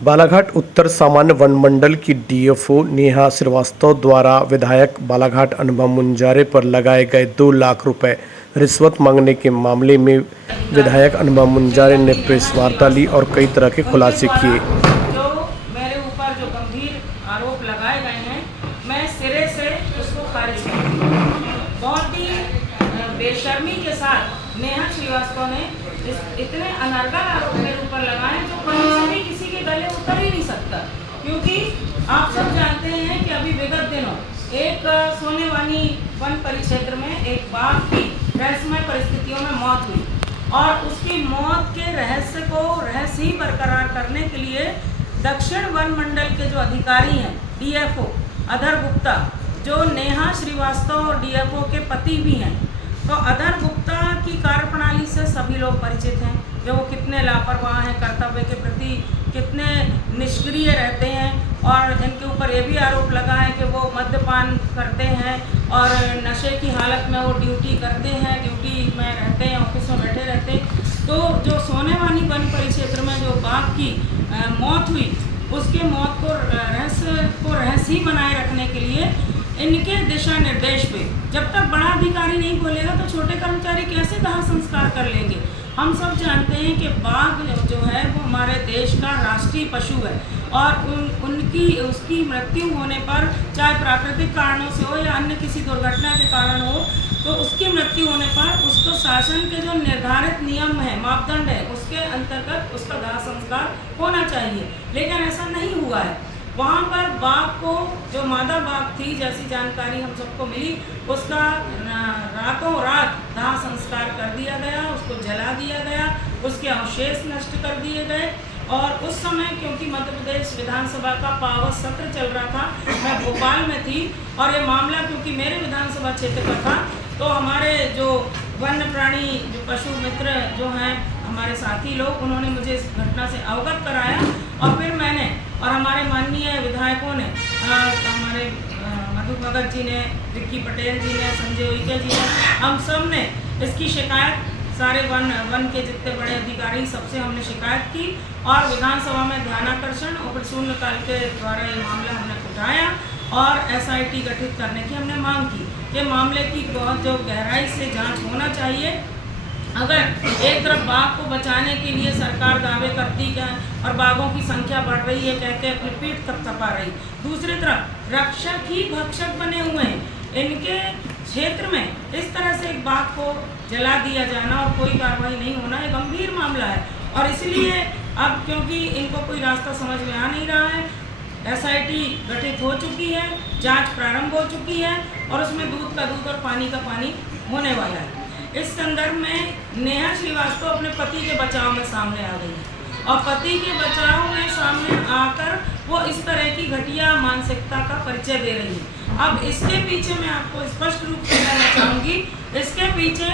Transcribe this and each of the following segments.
बालाघाट उत्तर सामान्य वन मंडल की डीएफओ नेहा श्रीवास्तव द्वारा विधायक बालाघाट अनुभव मुंजारे पर लगाए गए 2 लाख रुपए रिश्वत मांगने के मामले में विधायक अनुभव मुंजारे ने प्रेस वार्ता ली और कई तरह के खुलासे किए। जो मेरे ऊपर जो गंभीर आरोप लगाए गए हैं, मैं सिरे से उसको खारिज करती हूँ। बहुत ही बेशर्मी के साथ नेहा श्रीवास्तव ने इतने अनर्गल आरोप मेरे ऊपर लगाए जो कहीं से भी किसी के गले उतर ही नहीं सकता, क्योंकि आप सब जानते हैं कि अभी विगत दिनों एक सोनेवानी वन परिक्षेत्र में एक बाघ की रहस्यमय परिस्थितियों में मौत हुई और उसकी मौत के रहस्य को रहस्य ही बरकरार करने के लिए दक्षिण वन मंडल के जो अधिकारी हैं डीएफओ अधर गुप्ता, जो नेहा श्रीवास्तव और डीएफओ के पति भी हैं, तो अधर गुप्ता की कार्यप्रणाली से सभी लोग परिचित हैं कि वो कितने लापरवाह हैं, कर्तव्य के प्रति कितने निष्क्रिय रहते हैं। और इनके ऊपर ये भी आरोप लगा है कि वो मद्यपान करते हैं और नशे की हालत में वो ड्यूटी करते हैं, ड्यूटी में रहते हैं, ऑफिस में बैठे रहते हैं। तो जो सोनेवानी वन परिक्षेत्र में जो बाघ की मौत हुई, उसके मौत को रहस्य ही बनाए रखने के लिए इनके दिशा निर्देश पे जब तक बड़ा अधिकारी नहीं बोलेगा तो छोटे कर्मचारी कैसे दाह संस्कार कर लेंगे। हम सब जानते हैं कि बाघ जो है वो हमारे देश का राष्ट्रीय पशु है और उसकी मृत्यु होने पर, चाहे प्राकृतिक कारणों से हो या अन्य किसी दुर्घटना के कारण हो, तो उसकी मृत्यु होने पर उसको शासन के जो निर्धारित नियम है, मापदंड है, उसके अंतर्गत उसका दाह संस्कार होना चाहिए। लेकिन ऐसा नहीं हुआ है। वहाँ पर बाघ को, जो मादा बाघ थी, जैसी जानकारी हम सबको मिली, उसका रातों रात दाह संस्कार कर दिया गया, उसको जला दिया गया, उसके अवशेष नष्ट कर दिए गए। और उस समय क्योंकि मध्य प्रदेश विधानसभा का पावस सत्र चल रहा था, मैं भोपाल में थी और ये मामला क्योंकि मेरे विधानसभा क्षेत्र का था, तो हमारे जो वन्य प्राणी जो पशु मित्र जो हैं हमारे साथी लोग, उन्होंने मुझे इस घटना से अवगत कराया और फिर मैंने और हमारे माननीय विधायकों ने, हमारे मधु भगत जी ने, विक्की पटेल जी ने, संजय उइके जी ने, हम सब ने इसकी शिकायत, सारे वन के जितने बड़े अधिकारी, सबसे हमने शिकायत की और विधानसभा में ध्यानाकर्षण और शून्यकाल के द्वारा ये मामला हमने उठाया और एसआईटी गठित करने की हमने मांग की। ये मामले की बहुत जो गहराई से जांच होना चाहिए। अगर एक तरफ बाघ को बचाने के लिए सरकार दावे करती है और बाघों की संख्या बढ़ रही है कहते अपनी पीठ थपथपा रही, दूसरी तरफ रक्षक ही भक्षक बने हुए हैं। इनके क्षेत्र में इस तरह से एक बाघ को जला दिया जाना और कोई कार्रवाई नहीं होना, एक गंभीर मामला है। और इसलिए अब क्योंकि इनको कोई रास्ता समझ में आ नहीं रहा है, एसआईटी गठित हो चुकी है, जांच प्रारंभ हो चुकी है और उसमें दूध का दूध और पानी का पानी होने वाला है। इस संदर्भ में नेहा श्रीवास्तव अपने पति के बचाव में सामने आ गई है और पति के बचाव में सामने आकर वो इस तरह की घटिया मानसिकता का परिचय दे रही है। अब इसके पीछे मैं आपको स्पष्ट रूप से कहना चाहूँगी, इसके पीछे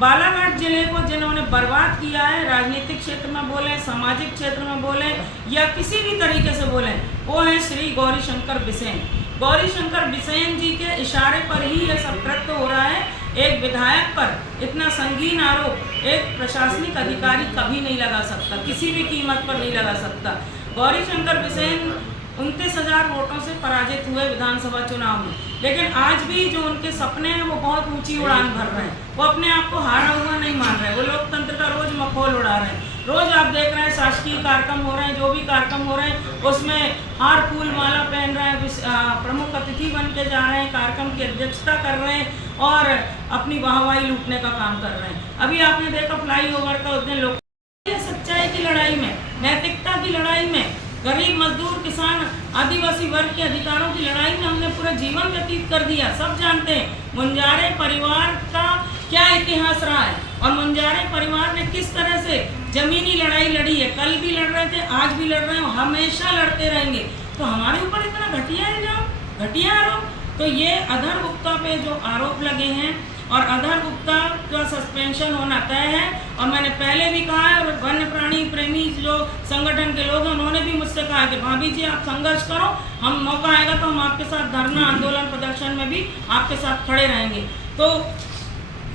बालाघाट जिले को जिन्होंने बर्बाद किया है, राजनीतिक क्षेत्र में बोले, सामाजिक क्षेत्र में बोले या किसी भी तरीके से बोले, वो है श्री गौरीशंकर बिसेन। गौरीशंकर बिसेन जी के इशारे पर ही यह सब कृत्य हो रहा है। एक विधायक पर इतना संगीन आरोप एक प्रशासनिक अधिकारी कभी नहीं लगा सकता, किसी भी कीमत पर नहीं लगा सकता। गौरीशंकर बिसेन 29,000 वोटों से पराजित हुए विधानसभा चुनाव में, लेकिन आज भी जो उनके सपने हैं वो बहुत ऊंची उड़ान भर रहे हैं। वो अपने आप को हारा हुआ नहीं मान रहे, वो लोकतंत्र का रोज मखौल उड़ा रहे हैं। रोज आप देख रहे हैं शासकीय कार्यक्रम हो रहे हैं, जो भी कार्यक्रम हो रहे हैं उसमें हार फूल माला पहन रहे हैं, प्रमुख अतिथि बन के जा रहे हैं, कार्यक्रम की अध्यक्षता कर रहे हैं और अपनी वाहवाही लूटने का काम कर रहे हैं। अभी आपने देखा फ्लाईओवर का उस दिन लोग, सच्चाई की लड़ाई में, नैतिकता की लड़ाई में, गरीब मजदूर किसान आदिवासी वर्ग के अधिकारों की लड़ाई में हमने पूरा जीवन व्यतीत कर दिया। सब जानते हैं मुंजारे परिवार का क्या इतिहास रहा है और मुंजारे परिवार ने किस तरह से जमीनी लड़ाई लड़ी है। कल भी लड़ रहे थे, आज भी लड़ रहे हैं, हमेशा लड़ते रहेंगे। तो हमारे ऊपर इतना घटिया इल्जाम, घटिया आरोप, तो ये अधर गुप्ता पे जो आरोप लगे हैं और अधर गुप्ता का सस्पेंशन होना तय है। और मैंने पहले भी कहा है और वन्य प्राणी प्रेमी जो संगठन के लोग हैं उन्होंने भी मुझसे कहा कि भाभी जी आप संघर्ष करो, हम मौका आएगा तो हम आपके साथ धरना आंदोलन प्रदर्शन में भी आपके साथ खड़े रहेंगे। तो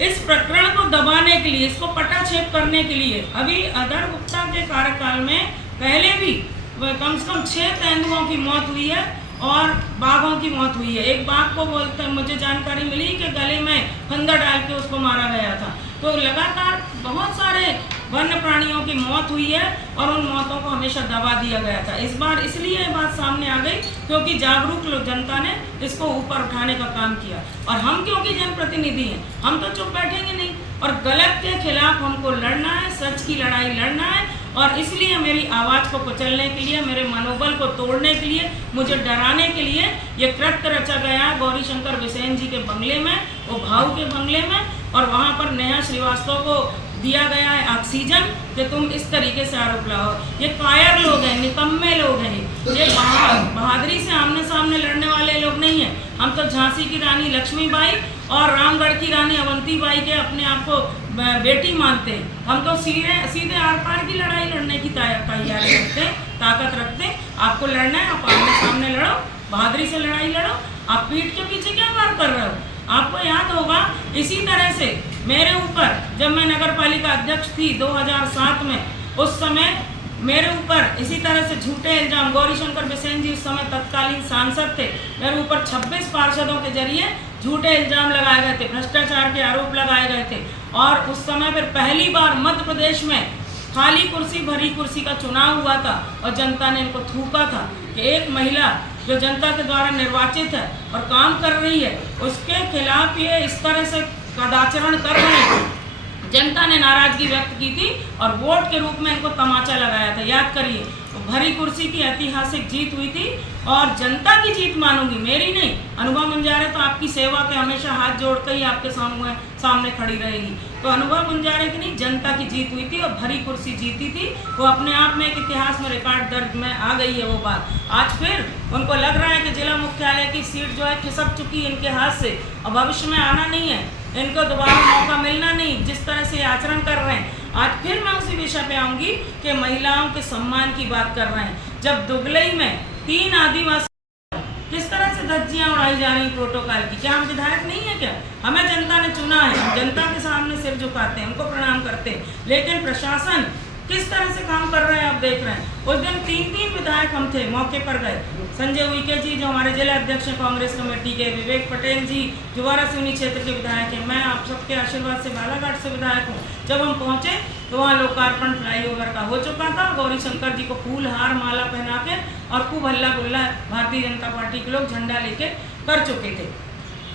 इस प्रकरण को दबाने के लिए, इसको पटाक्षेप करने के लिए अभी अधर गुप्ता के कार्यकाल में पहले भी कम से कम 6 तेंदुओं की मौत हुई है और बाघों की मौत हुई है। एक बाघ को बोलते मुझे जानकारी मिली कि गले में फंदा डाल के उसको मारा गया था। तो लगातार बहुत सारे वन्य प्राणियों की मौत हुई है और उन मौतों को हमेशा दबा दिया गया था। इस बार इसलिए ये बात सामने आ गई क्योंकि जागरूक लोग जनता ने इसको ऊपर उठाने का काम किया और हम क्योंकि जनप्रतिनिधि हैं हम तो चुप बैठेंगे नहीं और गलत के खिलाफ हमको लड़ना है, सच की लड़ाई लड़ना है। और इसलिए मेरी आवाज़ को कुचलने के लिए, मेरे मनोबल को तोड़ने के लिए, मुझे डराने के लिए ये कृत्य रचा गया गौरी शंकर बिसेन जी के बंगले में, वो भाऊ के बंगले में। और वहाँ पर नेहा श्रीवास्तव को दिया गया है ऑक्सीजन कि तुम इस तरीके से आरोप लगाओ। ये कायर लोग हैं, निकम्मे लोग हैं, ये बहादुरी से आमने सामने लड़ने वाले लोग नहीं हैं। हम तो झांसी की रानी लक्ष्मीबाई और रामगढ़ की रानी अवंतीबाई के अपने आप को बेटी मानते हैं। हम तो सीधे आर पार की लड़ाई लड़ने की तैयारी रखते हैं, ताकत रखते हैं। आपको लड़ना है, आप आमने सामने लड़ो, बहादुरी से लड़ाई लड़ो। आप पीठ के पीछे क्या वार कर रहे हो? आपको याद होगा इसी तरह से मेरे ऊपर जब मैं नगर पालिका अध्यक्ष थी 2007 में, उस समय मेरे ऊपर इसी तरह से झूठे इल्जाम, गौरी शंकर बिसेन जी उस समय तत्कालीन सांसद थे, मेरे ऊपर 26 पार्षदों के जरिए झूठे इल्जाम लगाए गए थे, भ्रष्टाचार के आरोप लगाए गए थे। और उस समय फिर पहली बार मध्य प्रदेश में खाली कुर्सी भरी कुर्सी का चुनाव हुआ था और जनता ने इनको थूका था कि एक महिला जो जनता के द्वारा निर्वाचित है और काम कर रही है, उसके खिलाफ ये इस तरह से कदाचरण कर रहे हैं। जनता ने नाराजगी व्यक्त की थी और वोट के रूप में इनको तमाचा लगाया था। याद करिए, भरी कुर्सी की ऐतिहासिक जीत हुई थी और जनता की जीत मानूंगी, मेरी नहीं। अनुभव मुंजारे तो आपकी सेवा के हमेशा हाथ जोड़कर ही आपके सामने खड़ी रहेगी। तो अनुभव मुंजारे की नहीं, जनता की जीत हुई थी और भरी कुर्सी जीती थी। वो अपने आप में एक इतिहास में रिकॉर्ड दर्ज में आ गई है वो बात। आज फिर उनको लग रहा है कि जिला मुख्यालय की सीट जो है खिसक चुकी है इनके हाथ से और भविष्य में आना नहीं है, इनको दोबारा मौका मिलना नहीं। जिस तरह से आचरण कर रहे हैं, आज फिर मैं उसी विषय पे आऊँगी कि महिलाओं के सम्मान की बात कर रहे हैं। जब दुगलई में 3 आदिवासी किस तरह से धज्जियां उड़ाई जा रही प्रोटोकॉल की, क्या हम विधायक नहीं है क्या? हमें जनता ने चुना है, हम जनता के सामने सिर झुकाते हैं, उनको प्रणाम करते हैं। लेकिन प्रशासन किस तरह से काम कर रहे हैं आप देख रहे हैं। उस दिन 3 विधायक हम थे, मौके पर गए। संजय उइके जी जो हमारे जिला अध्यक्ष हैं कांग्रेस कमेटी के, विवेक पटेल जी जो वारासिवनी क्षेत्र के विधायक हैं, मैं आप सबके आशीर्वाद से बालाघाट से विधायक हूँ। जब हम पहुँचे तो वहाँ लोकार्पण फ्लाईओवर का हो चुका था। गौरी शंकर जी को फूल हार माला पहना के और खूब हल्ला गुल्ला भारतीय जनता पार्टी के लोग झंडा लेके कर चुके थे।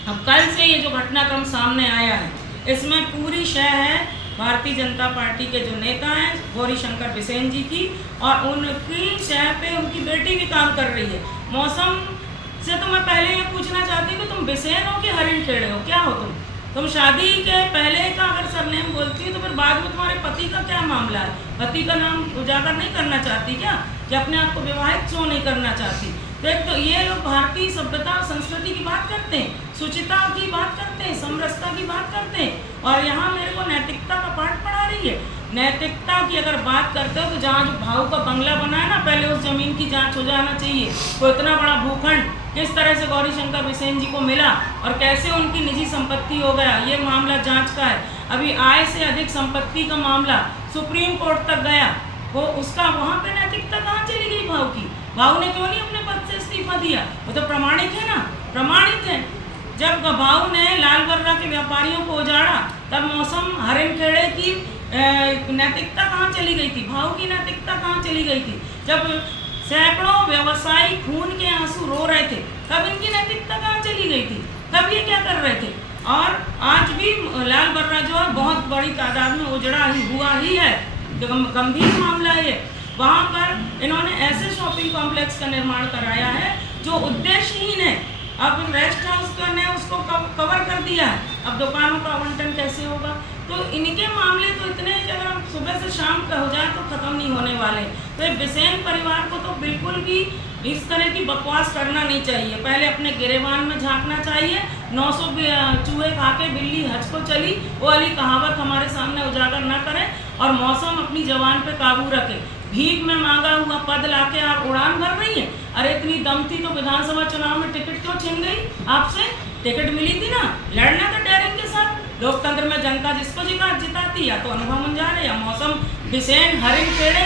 अब कल से ये जो घटनाक्रम सामने आया है, इसमें पूरी शय है भारतीय जनता पार्टी के जो नेता हैं गौरी शंकर बिसेन जी की, और उनकी शय पे उनकी बेटी भी काम कर रही है। मौसम से तो मैं पहले ये पूछना चाहती हूँ कि तुम बिसेन हो कि हरिण खेड़े हो, क्या हो तुम शादी के पहले का अगर सरनेम बोलती हो तो फिर बाद में तुम्हारे पति का क्या मामला है? पति का नाम उजागर नहीं करना चाहती क्या, कि अपने आप को विवाहित क्यों नहीं करना चाहती? देख, तो ये लोग भारतीय सभ्यता और संस्कृति की बात करते हैं, शुचिता की बात करते हैं, समरसता की बात करते हैं, और यहाँ मेरे को नैतिकता का पाठ पढ़ा रही है। नैतिकता की अगर बात करते हो तो जहाँ जो भाऊ का बंगला बना है ना, पहले उस जमीन की जांच हो जाना चाहिए। तो इतना बड़ा भूखंड किस तरह से गौरी शंकर बिसेन जी को मिला और कैसे उनकी निजी संपत्ति हो गया, ये मामला जांच का है। अभी आय से अधिक संपत्ति का मामला सुप्रीम कोर्ट तक गया, वो उसका वहाँ पे नैतिकता कहाँ चली गई भाऊ की? भाऊ ने क्यों नहीं अपने पद से इस्तीफा दिया? वो तो प्रमाणित है ना, प्रमाणित है। जब भाऊ ने लाल बर्रा के व्यापारियों को उजाड़ा तब मौसम हरिण खेड़े की नैतिकता कहाँ चली गई थी? भाऊ की नैतिकता कहाँ चली गई थी? जब सैकड़ों व्यवसायी खून के आंसू रो रहे थे तब इनकी नैतिकता कहाँ चली गई थी? तब ये क्या कर रहे थे? और आज भी लाल बर्रा जो है बहुत बड़ी तादाद में उजड़ा ही हुआ ही है, गंभीर मामला है। वहाँ पर इन्होंने ऐसे शॉपिंग कॉम्प्लेक्स का निर्माण कराया है जो उद्देश्यहीन है। अब रेस्ट हाउस ने उसको कवर कर दिया है, अब दुकानों का आवंटन कैसे होगा? तो इनके मामले तो इतने हैं कि अगर हम सुबह से शाम का हो जाए तो ख़त्म नहीं होने वाले। तो ये बिसेन परिवार को तो बिल्कुल भी इस तरह की बकवास करना नहीं चाहिए। पहले अपने गिरेबान में झांकना चाहिए। 900 चूहे खा के बिल्ली हज को चली, वो वाली कहावत हमारे सामने उजागर ना करें, और मौसम अपनी जवान पे काबू रखे। भीख में मांगा हुआ पद लाके आप उड़ान भर रही हैं। अरे इतनी दम थी तो विधानसभा चुनाव में टिकट क्यों छिन गई? आपसे टिकट मिली थी ना, लड़ना था डेयरिंग के साथ। लोकतंत्र में जनता जिसको जिताती, या तो अनुभव मुंजारे या मौसम बिसेन हरिण खेड़े,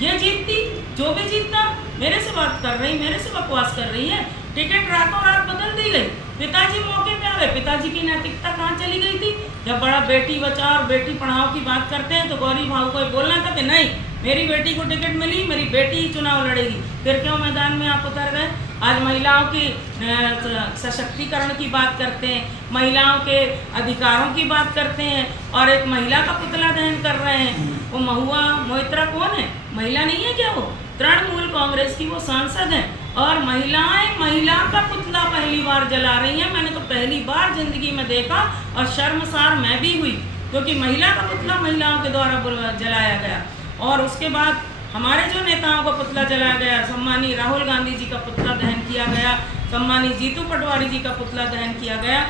ये जीतती, जो भी जीतता, मेरे से बात कर रही, मेरे से बकवास कर रही है। टिकट रातों रात बदल दी गई। पिताजी मौके पे आ गए। पिताजी की नैतिकता कहाँ चली गई थी? जब बड़ा बेटी बचाओ और बेटी पढ़ाओ की बात करते हैं तो गौरी भाऊ को बोलना था कि नहीं, मेरी बेटी को टिकट मिली, मेरी बेटी ही चुनाव लड़ेगी। फिर क्यों मैदान में आप उतर गए? आज महिलाओं की सशक्तिकरण की बात करते हैं, महिलाओं के अधिकारों की बात करते हैं और एक महिला का पुतला दहन कर रहे हैं। वो महुआ मोइत्रा कौन है? महिला नहीं है क्या? वो तृणमूल कांग्रेस की वो सांसद हैं और महिलाएं महिला का पुतला पहली बार जला रही हैं। मैंने तो पहली बार जिंदगी में देखा और शर्मसार मैं भी हुई, क्योंकि महिला का पुतला महिलाओं के द्वारा जलाया गया। और उसके बाद हमारे जो नेताओं का पुतला जलाया गया, सम्मानीय राहुल गांधी जी का पुतला दहन किया गया, सम्मानीय जीतू पटवारी जी का पुतला दहन किया गया,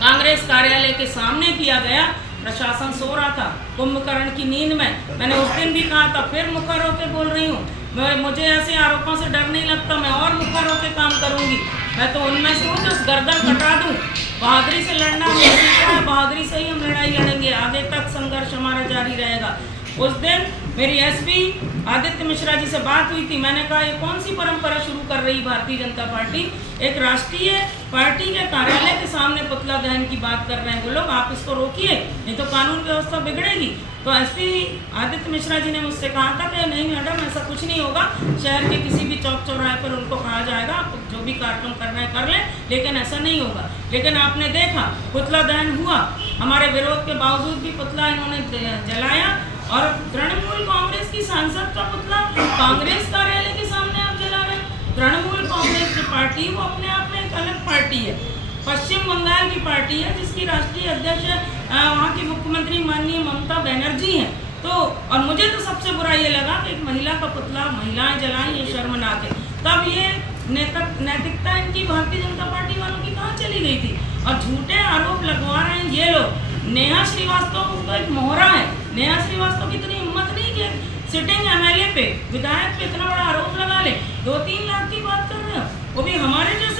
कांग्रेस कार्यालय के सामने किया गया। प्रशासन सो रहा था कुंभकर्ण की नींद में। मैंने उस दिन भी कहा था, फिर मुखर होकर बोल रही हूँ, मुझे ऐसे आरोपों से डर नहीं लगता, मैं और मुखर होकर काम करूँगी। मैं तो उनमें से हूँ जो गर्दन कटा दूँ। बहादुरी से लड़ना हमने सीखा है, बहादुरी से ही हम लड़ाई लड़ेंगे, आगे तक संघर्ष हमारा जारी रहेगा। उस दिन मेरी एसपी आदित्य मिश्रा जी से बात हुई थी। मैंने कहा, ये कौन सी परंपरा शुरू कर रही भारतीय जनता पार्टी? एक राष्ट्रीय पार्टी के कार्यालय के सामने पुतला दहन की बात कर रहे हैं वो लोग, आप इसको रोकिए, नहीं तो कानून व्यवस्था बिगड़ेगी। तो एसपी आदित्य मिश्रा जी ने मुझसे कहा था कि नहीं मैडम, ऐसा कुछ नहीं होगा, शहर के किसी भी चौक चौराहे पर उनको कहा जाएगा, आप जो भी कार्यक्रम कर रहे हैं कर लें, लेकिन ऐसा नहीं होगा। लेकिन आपने देखा पुतला दहन हुआ, हमारे विरोध के बावजूद भी पुतला इन्होंने जलाया और तृणमूल कांग्रेस की सांसद का पुतला कांग्रेस कार्यालय के सामने आप जला रहे हैं। तृणमूल कांग्रेस जो पार्टी वो अपने आप में एक अलग पार्टी है, पश्चिम बंगाल की पार्टी है, जिसकी राष्ट्रीय अध्यक्ष वहाँ की मुख्यमंत्री माननीय ममता बनर्जी हैं। तो और मुझे तो सबसे बुरा ये लगा कि एक महिला का पुतला महिलाएं जलाएं, ये शर्मनाक है। तब ये नैतिकता इनकी भारतीय जनता पार्टी वालों की कहाँ चली गई थी? और झूठे आरोप लगवा रहे हैं ये लोग। नेहा श्रीवास्तव तो एक मोहरा है। नेहा श्रीवास्तव की इतनी हिम्मत नहीं कि सिटिंग एमएलए पे, विधायक पे इतना बड़ा आरोप लगा ले। 2-3 लाख की बात कर रहे हो, वो भी हमारे जैसे